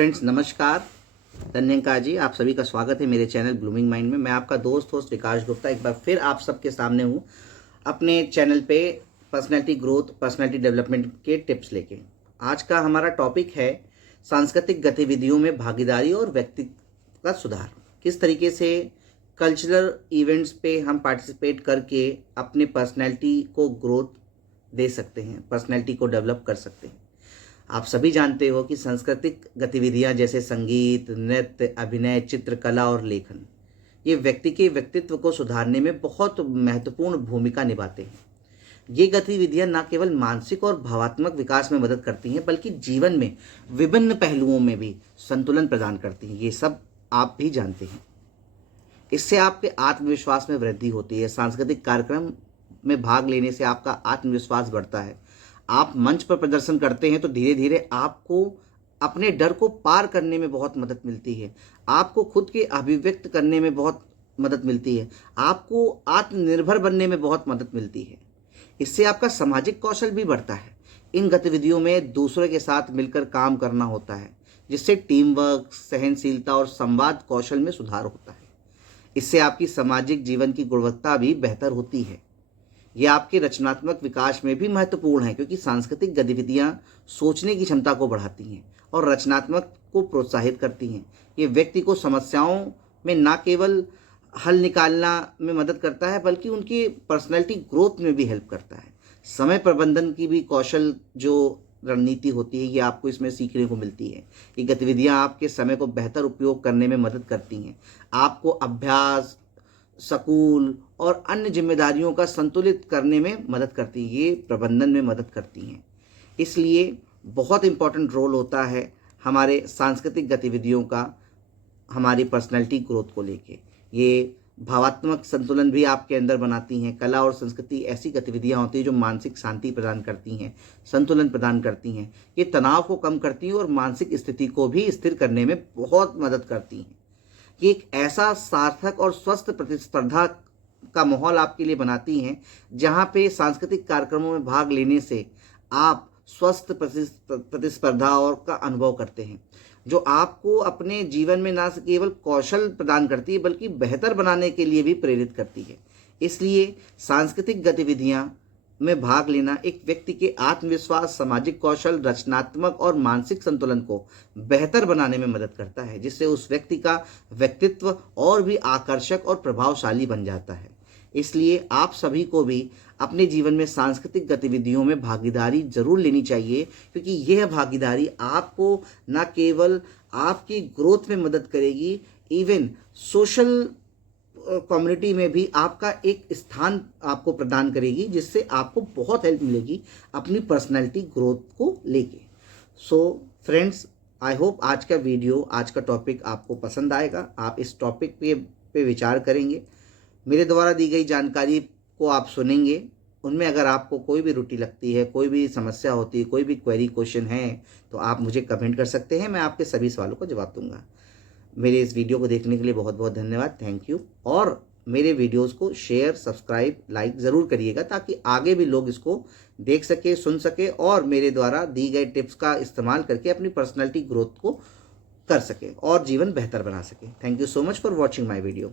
Friends, नमस्कार। धन्यंका जी, आप सभी का स्वागत है मेरे चैनल ब्लूमिंग माइंड में। मैं आपका दोस्त विकास गुप्ता एक बार फिर आप सबके सामने हूँ अपने चैनल पे पर्सनैलिटी ग्रोथ, पर्सनैलिटी डेवलपमेंट के टिप्स लेके। आज का हमारा टॉपिक है सांस्कृतिक गतिविधियों में भागीदारी और व्यक्तिगत सुधार। किस तरीके से कल्चरल इवेंट्स पे हम पार्टिसिपेट करके अपने पर्सनैलिटी को ग्रोथ दे सकते हैं, पर्सनैलिटी को डेवलप कर सकते हैं। आप सभी जानते हो कि सांस्कृतिक गतिविधियां जैसे संगीत, नृत्य, अभिनय, चित्रकला और लेखन ये व्यक्ति के व्यक्तित्व को सुधारने में बहुत महत्वपूर्ण भूमिका निभाते हैं। ये गतिविधियां न केवल मानसिक और भावात्मक विकास में मदद करती हैं बल्कि जीवन में विभिन्न पहलुओं में भी संतुलन प्रदान करती हैं। ये सब आप भी जानते हैं। इससे आपके आत्मविश्वास में वृद्धि होती है। सांस्कृतिक कार्यक्रम में भाग लेने से आपका आत्मविश्वास बढ़ता है। आप मंच पर प्रदर्शन करते हैं तो धीरे धीरे आपको अपने डर को पार करने में बहुत मदद मिलती है। आपको खुद के अभिव्यक्त करने में बहुत मदद मिलती है। आपको आत्मनिर्भर बनने में बहुत मदद मिलती है। इससे आपका सामाजिक कौशल भी बढ़ता है। इन गतिविधियों में दूसरों के साथ मिलकर काम करना होता है, जिससे टीम वर्क, सहनशीलता और संवाद कौशल में सुधार होता है। इससे आपकी सामाजिक जीवन की गुणवत्ता भी बेहतर होती है। ये आपके रचनात्मक विकास में भी महत्वपूर्ण है, क्योंकि सांस्कृतिक गतिविधियां सोचने की क्षमता को बढ़ाती हैं और रचनात्मक को प्रोत्साहित करती हैं। ये व्यक्ति को समस्याओं में न केवल हल निकालना में मदद करता है बल्कि उनकी पर्सनैलिटी ग्रोथ में भी हेल्प करता है। समय प्रबंधन की भी कौशल जो रणनीति होती है ये आपको इसमें सीखने को मिलती है। ये गतिविधियां आपके समय को बेहतर उपयोग करने में मदद करती हैं। आपको अभ्यास, स्कूल और अन्य जिम्मेदारियों का संतुलित करने में मदद करती हैं। ये प्रबंधन में मदद करती हैं। इसलिए बहुत इम्पॉर्टेंट रोल होता है हमारे सांस्कृतिक गतिविधियों का हमारी पर्सनैलिटी ग्रोथ को लेके। ये भावात्मक संतुलन भी आपके अंदर बनाती हैं। कला और संस्कृति ऐसी गतिविधियां होती हैं जो मानसिक शांति प्रदान करती हैं, संतुलन प्रदान करती हैं। ये तनाव को कम करती हैं और मानसिक स्थिति को भी स्थिर करने में बहुत मदद करती हैं। ये एक ऐसा सार्थक और स्वस्थ प्रतिस्पर्धा का माहौल आपके लिए बनाती हैं, जहां पे सांस्कृतिक कार्यक्रमों में भाग लेने से आप स्वस्थ प्रतिस्पर्धा और का अनुभव करते हैं, जो आपको अपने जीवन में न केवल कौशल प्रदान करती है बल्कि बेहतर बनाने के लिए भी प्रेरित करती है। इसलिए सांस्कृतिक गतिविधियां में भाग लेना एक व्यक्ति के आत्मविश्वास, सामाजिक कौशल, रचनात्मक और मानसिक संतुलन को बेहतर बनाने में मदद करता है, जिससे उस व्यक्ति का व्यक्तित्व और भी आकर्षक और प्रभावशाली बन जाता है। इसलिए आप सभी को भी अपने जीवन में सांस्कृतिक गतिविधियों में भागीदारी जरूर लेनी चाहिए, क्योंकि यह भागीदारी आपको न केवल आपकी ग्रोथ में मदद करेगी, इवन सोशल कम्युनिटी में भी आपका एक स्थान आपको प्रदान करेगी, जिससे आपको बहुत हेल्प मिलेगी अपनी पर्सनैलिटी ग्रोथ को लेके। सो फ्रेंड्स, आई होप आज का वीडियो, आज का टॉपिक आपको पसंद आएगा। आप इस टॉपिक पे विचार करेंगे। मेरे द्वारा दी गई जानकारी को आप सुनेंगे। उनमें अगर आपको कोई भी त्रुटि लगती है, कोई भी समस्या होती है, कोई भी क्वेरी, क्वेश्चन है, तो आप मुझे कमेंट कर सकते हैं। मैं आपके सभी सवालों को जवाब दूंगा। मेरे इस वीडियो को देखने के लिए बहुत बहुत धन्यवाद। Thank you. और मेरे वीडियोस को शेयर, सब्सक्राइब, लाइक ज़रूर करिएगा, ताकि आगे भी लोग इसको देख सके, सुन सके और मेरे द्वारा दी गए टिप्स का इस्तेमाल करके अपनी पर्सनैलिटी ग्रोथ को कर सके और जीवन बेहतर बना सके। Thank you so much for watching my video.